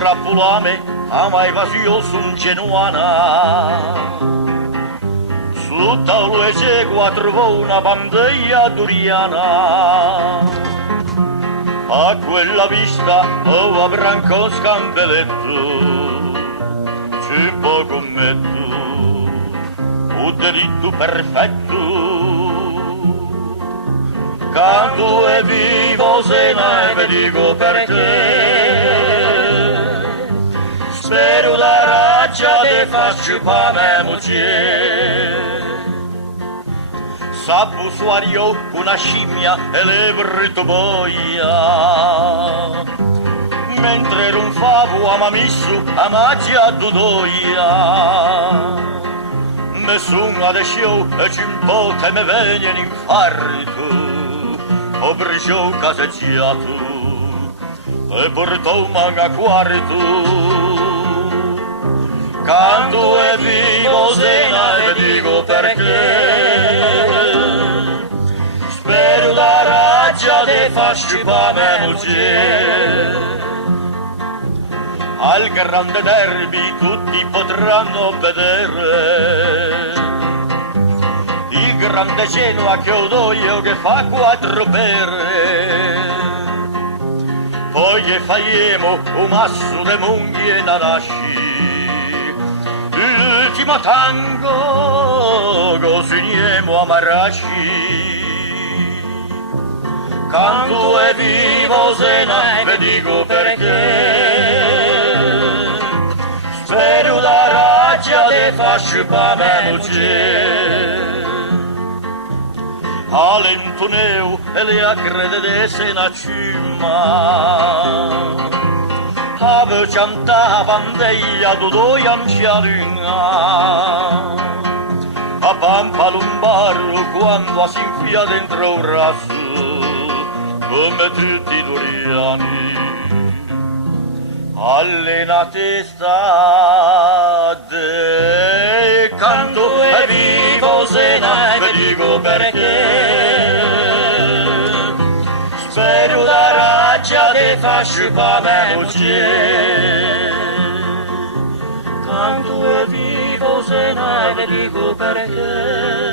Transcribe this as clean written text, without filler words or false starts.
trappolame a mai vasio sun genuana. Sul tavolo esegua trovò una bambella duriana. A quella vista ho a branco scampeletto, c'è poco metto, un delitto perfetto. Canto e vivo se mai vi dico perché. Spero la raggia te faccio pa me moglie. Sapo suario una scimmia e le brito boia. Mentre ronfavo a mamissu a magia dudoia. Me sun adesso e cimpote me vegna l'infarto. Ho preso caseggiato e portò manga quarto. Canto e vivo sena e vi dico perché. Spero la raggia te faccio pa me moglie. Al grande derby tutti potranno vedere il grande Genoa che odoio che fa 4 pere. Poi faiemo un masso de munghi na nasci. L'ultimo tango cosiniemo a Marasci. Canto e vivo se ne ve dico perché. Spero la raggia te faccio pa me moglie. Alentuneu e le agrede de senacima. Ave cantavan veia dodoiam cialunga. A pampa lumbarro quando si infia dentro un raso, come tutti i doriani. Allenate state, canto e vivo se ne ve dico perché. Spero la raggia te faccio pa me moglie. Canto e vivo se ne ve dico perché.